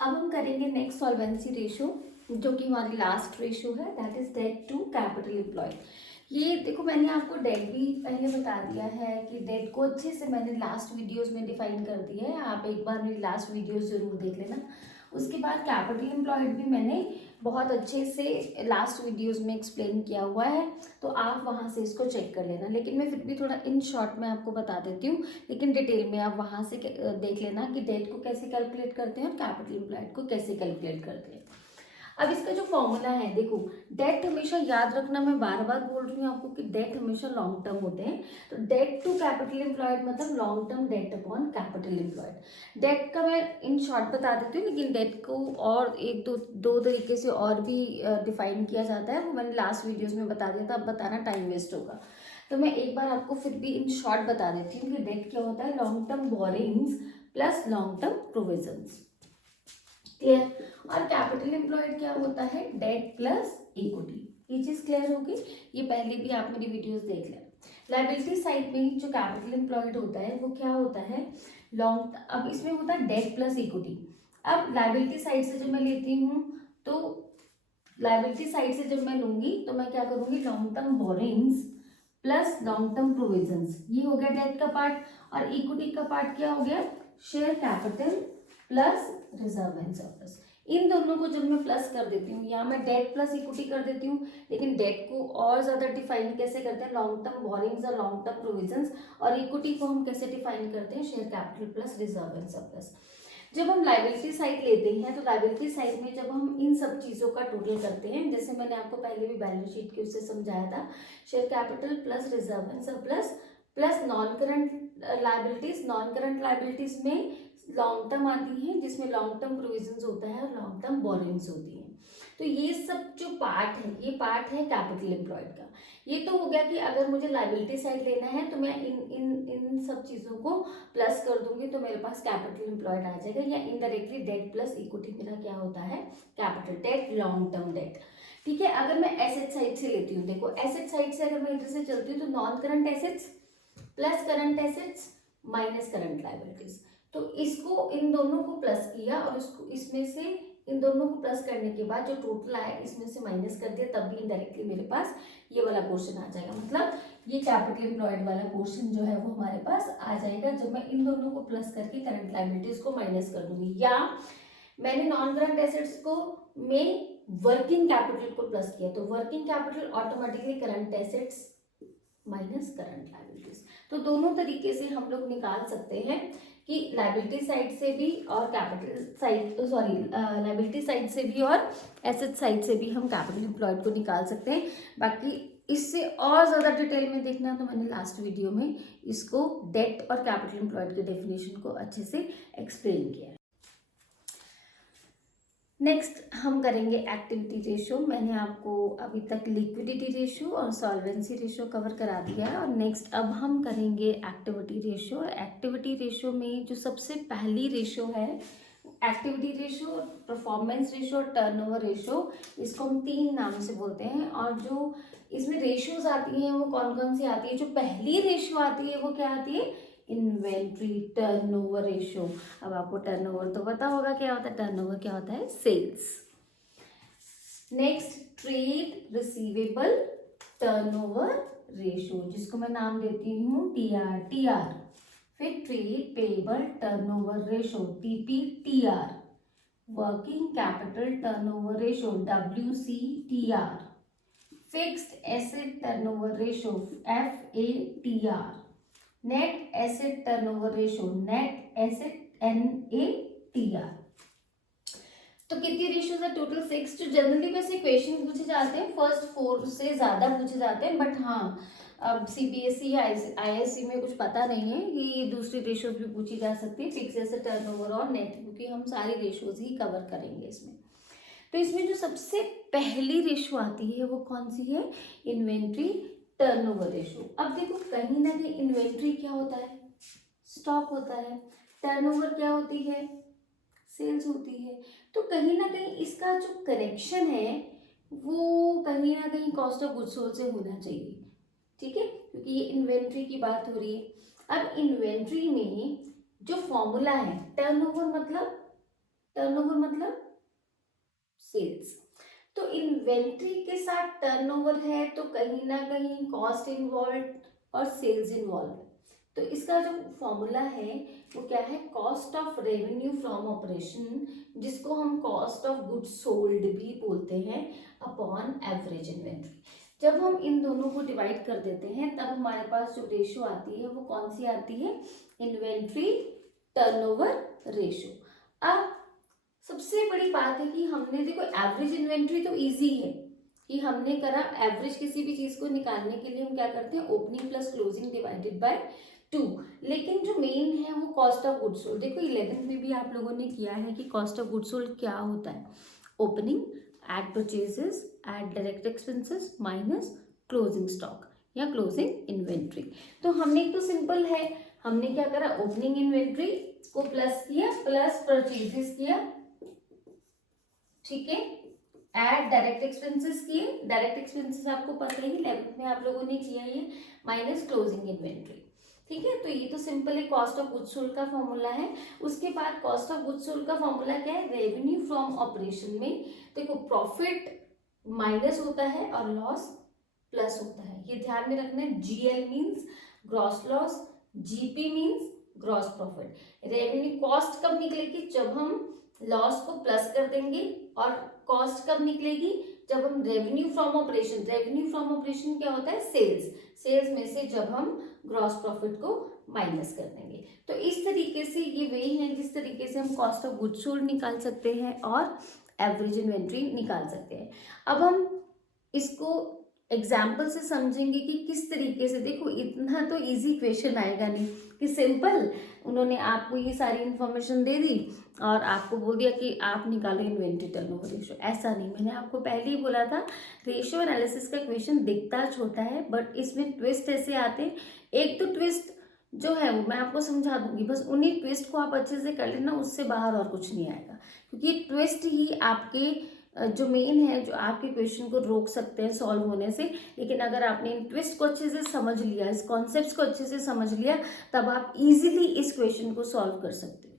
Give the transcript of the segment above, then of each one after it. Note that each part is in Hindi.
अब हम करेंगे नेक्स्ट सॉल्वेंसी रेशो, जो कि हमारी लास्ट रेशो है, that is debt to capital employ. ये देखो, मैंने आपको डेट भी पहले बता दिया है कि डेट को अच्छे से मैंने लास्ट वीडियोस में डिफाइन कर दिया है। आप एक बार मेरी लास्ट वीडियोस जरूर देख लेना। उसके बाद कैपिटल एम्प्लॉयड भी मैंने बहुत अच्छे से लास्ट वीडियोस में एक्सप्लेन किया हुआ है, तो आप वहाँ से इसको चेक कर लेना। लेकिन मैं फिर भी थोड़ा इन शॉर्ट में आपको बता देती हूँ, लेकिन डिटेल में आप वहाँ से देख लेना कि डेट को कैसे कैलकुलेट करते हैं और कैपिटल एम्प्लॉयड को कैसे कैलकुलेट करते हैं। अब इसका जो फॉर्मूला है, देखो, डेट हमेशा याद रखना, मैं बार बार बोल रही हूँ आपको कि डेट हमेशा लॉन्ग टर्म होते हैं। तो डेट टू कैपिटल एम्प्लॉयड मतलब long term debt upon capital employed. Debt का मैं इन शॉर्ट बता देती हूँ, लेकिन डेट को और एक दो तरीके से और भी डिफाइन किया जाता है, वो मैंने लास्ट वीडियोज में बता दिया था। अब बताना टाइम वेस्ट होगा, तो मैं एक बार आपको फिर भी इन शॉर्ट बता देती हूँ कि डेट क्या होता है। Long term borrowings plus long term provisions, clear. और कैपिटल एम्प्लॉयड क्या होता है, डेट प्लस इक्विटी। ये चीज क्लियर होगी, ये पहले भी आप मेरी वीडियोस देख लें। लाइबिलिटी साइड में जो कैपिटल एम्प्लॉयड होता है वो क्या होता है, लॉन्ग, अब इसमें होता है डेट प्लस इक्विटी। अब लाइबिलिटी साइड से जब मैं लेती हूँ, तो लाइबिलिटी साइड से जब मैं लूंगी तो मैं क्या करूंगी, long term borrowings plus long term provisions, ये हो गया डेट का पार्ट। और इक्विटी का पार्ट क्या हो गया, share capital plus reserve and surplus. इन दोनों को जब मैं प्लस कर देती हूँ, या मैं डेट प्लस इक्विटी कर देती हूँ, लेकिन डेट को और ज्यादा डिफाइन कैसे करते हैं, लॉन्ग टर्म बोरिंग्स और लॉन्ग टर्म प्रोविजंस, और इक्विटी को हम कैसे डिफाइन करते हैं, share capital plus reserve and surplus. जब हम लाइबिलिटी साइड लेते हैं, तो लाइबिलिटी साइड में जब हम इन सब चीजों का टोटल करते हैं, जैसे मैंने आपको पहले भी बैलेंस शीट के उससे समझाया था, share capital plus reserve and surplus plus non current liabilities. Non current liabilities में लॉन्ग टर्म आती है, जिसमें लॉन्ग टर्म प्रोविजंस होता है और लॉन्ग टर्म बोरिंग्स होती है। तो ये सब जो पार्ट है, ये पार्ट है कैपिटल एम्प्लॉयड का। ये तो हो गया कि अगर मुझे लाइबिलिटी साइड लेना है तो मैं इन इन इन सब चीजों को प्लस कर दूंगी, तो मेरे पास कैपिटल एम्प्लॉयड आ जाएगा। या इनडायरेक्टली डेट प्लस इक्विटी मेरा क्या होता है, capital debt, long term debt. ठीक है। अगर मैं एसेट साइड से लेती हूँ, देखो एसेट साइड से अगर मैं इधर से चलती हूँ, तो non current assets plus current assets minus current liabilities. तो इसको, इन दोनों को प्लस किया और इसको इसमें से, इन दोनों को प्लस करने के बाद जो टोटल आया इसमें से माइनस कर दिया, तब भी इनडायरेक्टली मेरे पास ये वाला पोर्शन आ जाएगा। मतलब ये कैपिटल एम्प्लॉयड वाला पोर्शन जो है वो हमारे पास आ जाएगा जब मैं इन दोनों को प्लस करके करंट लाइबिलिटीज को माइनस कर दूंगी। या मैंने नॉन करंट एसेट्स को में वर्किंग कैपिटल को प्लस किया, तो working capital automatically current assets minus current liabilities. तो दोनों तरीके से हम लोग निकाल सकते हैं कि लाइबिलिटी साइड से भी और capital side, sorry, liability side से भी और एसेट साइड से भी हम कैपिटल एम्प्लॉयड को निकाल सकते हैं। बाकी इससे और ज़्यादा डिटेल में देखना तो मैंने लास्ट वीडियो में इसको डेट और कैपिटल एम्प्लॉयड के डेफिनेशन को अच्छे से एक्सप्लेन किया है। नेक्स्ट हम करेंगे एक्टिविटी रेशो। मैंने आपको अभी तक लिक्विडिटी रेशो और सॉल्वेंसी रेशो कवर करा दिया है, और नेक्स्ट अब हम करेंगे एक्टिविटी रेशो। एक्टिविटी रेशो में जो सबसे पहली रेशो है, एक्टिविटी रेशो, परफॉर्मेंस रेशो और टर्नओवर रेशो, इसको हम तीन नाम से बोलते हैं। और जो इसमें रेशियोज आती हैं वो कौन कौन सी आती है, जो पहली रेशो आती है वो क्या आती है, इन्वेंट्री टर्नओवर रेशो। अब आपको टर्नओवर तो पता होगा क्या होता है, टर्नओवर क्या होता है, sales. Next trade receivable turnover ratio, जिसको मैं नाम देती हूँ टीआर। फिर trade payable turnover ratio, TPTR. Working capital turnover ratio, WCTR। Fixed asset turnover ratio, FATR। Net asset turnover ratio, net asset NATR। तो कितनी रेशियोज है, टोटल 6। जो जनरली वैसे क्वेश्चन पूछे जाते हैं फर्स्ट 4 से ज्यादा पूछे जाते हैं, बट हाँ, अब CBSE या ISC में कुछ पता नहीं है कि दूसरी रेशियोज भी पूछी जा सकती है, फिक्स एसेट टर्नओवर और नेट, क्योंकि हम सारी रेशियोज ही कवर करेंगे इसमें। तो इसमें जो सबसे पहली रेशो आती है वो कौन सी है, इन्वेंट्री टर्नओवर रेशो। अब देखो, कहीं ना कहीं इन्वेंट्री क्या होता है, स्टॉक होता है। टर्नओवर क्या होती है, सेल्स होती है। तो कहीं ना कहीं इसका जो कनेक्शन है वो कहीं ना कहीं कॉस्ट ऑफ गुड्स सोल्ड से होना चाहिए। ठीक है, क्योंकि ये इन्वेंट्री की बात हो रही है। अब इन्वेंट्री में जो फॉर्मूला है, टर्नओवर मतलब टर्नओवर मतलब सेल्स। तो इन्वेंट्री के साथ टर्नओवर है तो कहीं ना कहीं कॉस्ट इन्वॉल्व और सेल्स इन्वॉल्व। तो इसका जो फॉर्मूला है वो क्या है, cost of revenue from operation, जिसको हम कॉस्ट ऑफ गुड्स सोल्ड भी बोलते हैं, अपॉन एवरेज इन्वेंट्री। जब हम इन दोनों को डिवाइड कर देते हैं तब हमारे पास जो रेशो आती है वो कौन सी आती है, इन्वेंट्री टर्नओवर रेशो। अब सबसे बड़ी बात है कि हमने देखो एवरेज इन्वेंट्री तो इजी है कि हमने करा, एवरेज किसी भी चीज को निकालने के लिए हम क्या करते हैं, opening plus closing divided by 2। लेकिन जो मेन है वो कॉस्ट ऑफ गुड्स सोल्ड। देखो 11th में भी आप लोगों ने किया है कि कॉस्ट ऑफ गुड्स सोल्ड क्या होता है, opening at purchases at direct expenses minus closing stock या क्लोजिंग इन्वेंट्री। तो हमने तो सिंपल है, हमने क्या करा, ओपनिंग इन्वेंट्री को प्लस किया प्लस परचेजेस किया, ठीक है, एड डायरेक्ट एक्सपेंसेस किए, डायरेक्ट एक्सपेंसेस आपको पता ही 11th में आप लोगों ने किया है, माइनस क्लोजिंग इन्वेंट्री, ठीक है। तो ये तो सिंपल है, कॉस्ट ऑफ गुड्स सोल्ड का फॉर्मूला है। उसके बाद कॉस्ट ऑफ गुड्स सोल्ड का फॉर्मूला क्या है, रेवेन्यू फ्रॉम ऑपरेशन में देखो प्रॉफिट माइनस होता है और लॉस प्लस होता है, ये ध्यान में रखना है। GL means gross loss, GP means gross profit. Revenue cost कब निकलेगी, जब हम लॉस को प्लस कर देंगे, और कॉस्ट कब निकलेगी, जब हम revenue from operation, revenue from operation क्या होता है, सेल्स, सेल्स में से जब हम ग्रॉस प्रॉफिट को माइनस कर देंगे। तो इस तरीके से ये वे है जिस तरीके से हम कॉस्ट ऑफ गुड्स सोल्ड निकाल सकते हैं और एवरेज इन्वेंट्री निकाल सकते हैं। अब हम इसको एग्जाम्पल से समझेंगे कि किस तरीके से, देखो इतना तो इजी क्वेश्चन आएगा नहीं कि सिंपल उन्होंने आपको ये सारी इन्फॉर्मेशन दे दी और आपको बोल दिया कि आप निकालो इन्वेंट्री टर्नओवर रेशो, ऐसा नहीं। मैंने आपको पहले ही बोला था रेशो एनालिसिस का क्वेश्चन दिखता छोटा है बट इसमें ट्विस्ट ऐसे आते हैं। एक तो ट्विस्ट जो है वो मैं आपको समझा दूंगी, बस उन्हीं ट्विस्ट को आप अच्छे से कर लेना, उससे बाहर और कुछ नहीं आएगा, क्योंकि ट्विस्ट ही आपके जो मेन है, जो आपके क्वेश्चन को रोक सकते हैं सॉल्व होने से। लेकिन अगर आपने इन ट्विस्ट को अच्छे से समझ लिया, इस कॉन्सेप्ट्स को अच्छे से समझ लिया, तब आप इजीली इस क्वेश्चन को सॉल्व कर सकते हैं।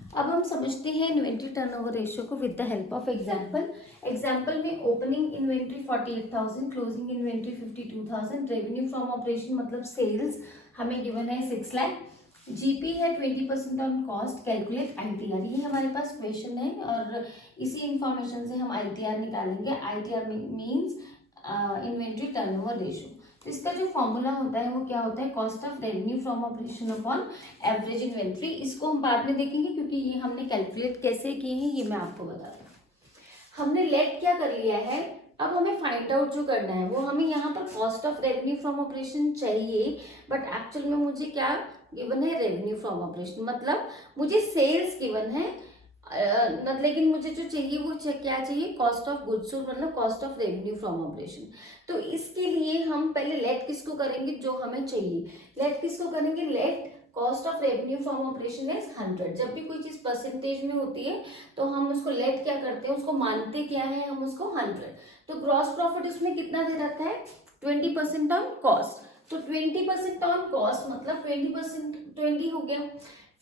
अब हम समझते हैं इन्वेंट्री टर्नओवर रेशियो को with the help of example. Example में opening inventory 48,000, closing inventory 52,000, revenue from operation मतलब सेल्स हमें गिवन है 6 लाख, जीपी है 20% ऑन कॉस्ट, कैलकुलेट आईटीआर। ये हमारे पास क्वेश्चन है और इसी इंफॉर्मेशन से हम आईटीआर निकालेंगे। ITR means inventory turnover ratio. तो इसका जो फॉर्मूला होता है वो क्या होता है, cost of revenue from operation upon average inventory. इसको हम बाद में देखेंगे क्योंकि ये हमने कैलकुलेट कैसे किए हैं ये मैं आपको बता रहा हूँ। हमने लेट क्या कर लिया है, अब हमें फाइंड आउट जो करना है वो हमें यहाँ पर cost of revenue from operation चाहिए, बट एक्चुअल में मुझे क्या गिवन है, रेवेन्यू फ्रॉम ऑपरेशन, मतलब मुझे सेल्स गिवन है, लेकिन मुझे जो चाहिए वो क्या चाहिए, कॉस्ट ऑफ गुड्स सोल्ड मतलब cost of revenue from operation. तो इसके लिए हम पहले लेट किसको करेंगे, जो हमें चाहिए, लेट किसको करेंगे, let cost of revenue from operation is 100। जब भी कोई चीज परसेंटेज में होती है तो हम उसको लेट क्या करते हैं, उसको मानते क्या है, हम उसको 100। तो ग्रॉस प्रॉफिट उसमें कितना दे रखा है, 20% ऑन कॉस्ट। तो 20% ऑन कॉस्ट मतलब 20% 20 हो गया।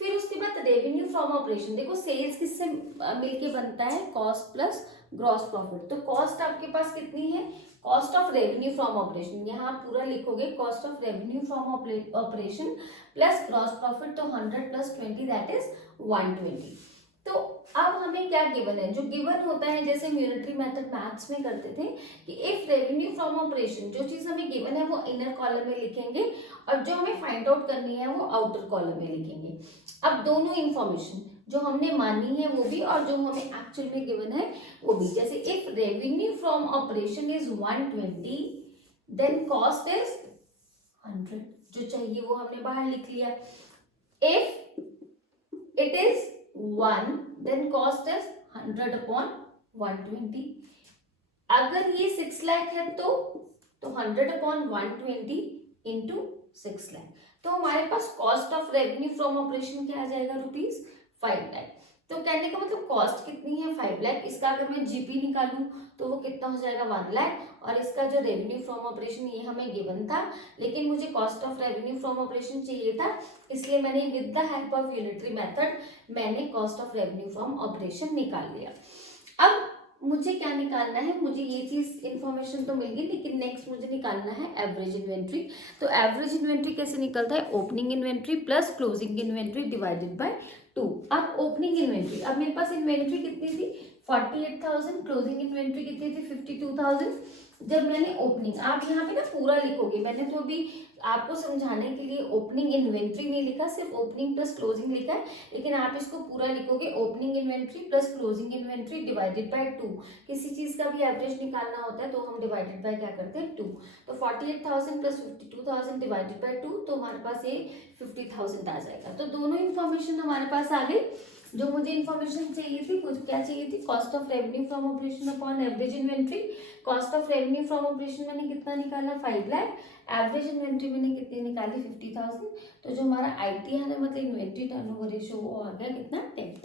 फिर उसके बाद रेवेन्यू फ्रॉम ऑपरेशन, देखो सेल्स किससे मिलके बनता है, कॉस्ट प्लस ग्रॉस प्रॉफिट। तो कॉस्ट आपके पास कितनी है, cost of revenue from operation, यहाँ आप पूरा लिखोगे cost of revenue from operation plus gross profit, तो 100 प्लस 20 दैट इज 120। तो अब हमें क्या गिवन है, जो गिवन होता है जैसे हम यूनिटरी मेथड मैथ्स में करते थे कि इफ रेवेन्यू फ्रॉम ऑपरेशन, जो चीज हमें गिवन है वो इनर कॉलम में लिखेंगे और जो हमें फाइंड आउट करनी है वो आउटर कॉलम में लिखेंगे। अब दोनों इंफॉर्मेशन जो हमने मानी है वो भी और जो हमें एक्चुअल में गिवन है वो भी। जैसे if revenue from operation is 120 then cost is 100, जो चाहिए वो हमने बाहर लिख लिया। If it is 1 then cost is 100 upon 120। अगर ये 6 लाख है तो 100 अपॉन 120 इंटू 6 लाख। तो हमारे पास cost of revenue from operation क्या आ जाएगा, ₹5 लाख। तो कहने का मतलब कॉस्ट कितनी है 5 लाख, इसका अगर मैं जीपी निकालूं तो वो कितना हो जाएगा 1 लाख, और इसका जो रेवेन्यू फ्रॉम ऑपरेशन ये हमें गिवन था, लेकिन मुझे cost of revenue from operation चाहिए था, इसलिए मैंने with the help of unitary method मैंने cost of revenue from operation निकाल लिया। अब मुझे क्या निकालना है, मुझे ये चीज इन्फॉर्मेशन तो मिल गई, लेकिन नेक्स्ट मुझे निकालना है एवरेज इन्वेंट्री। तो एवरेज इन्वेंट्री कैसे निकलता है, opening inventory plus closing inventory divided by 2। अब ओपनिंग इन्वेंट्री, अब मेरे पास इन्वेंट्री कितनी थी 48,000, क्लोजिंग इन्वेंट्री कितनी थी 52,000। जब मैंने ओपनिंग, आप यहाँ पे ना पूरा लिखोगे, मैंने तो अभी आपको समझाने के लिए ओपनिंग इन्वेंट्री नहीं लिखा, सिर्फ ओपनिंग प्लस क्लोजिंग लिखा है, लेकिन आप इसको पूरा लिखोगे opening inventory plus closing inventory divided by 2। किसी चीज का भी एवरेज निकालना होता है तो हम डिवाइडेड बाय क्या करते हैं 2। तो 48,000 प्लस 52,000 डिवाइडेड बाय 2, तो हमारे पास ये 50,000 आ जाएगा। तो दोनों इन्फॉर्मेशन हमारे पास आ गई। जो मुझे इन्फॉर्मेशन चाहिए थी, कुछ क्या चाहिए थी, cost of revenue from operation upon average inventory. Cost of revenue from operation मैंने कितना निकाला 5 लाख, एवरेज इन्वेंट्री मैंने कितनी निकाली 50,000। तो जो हमारा आईटी है ना, मतलब इन्वेंट्री टर्नओवर रेशियो, वो आ गया कितना 10।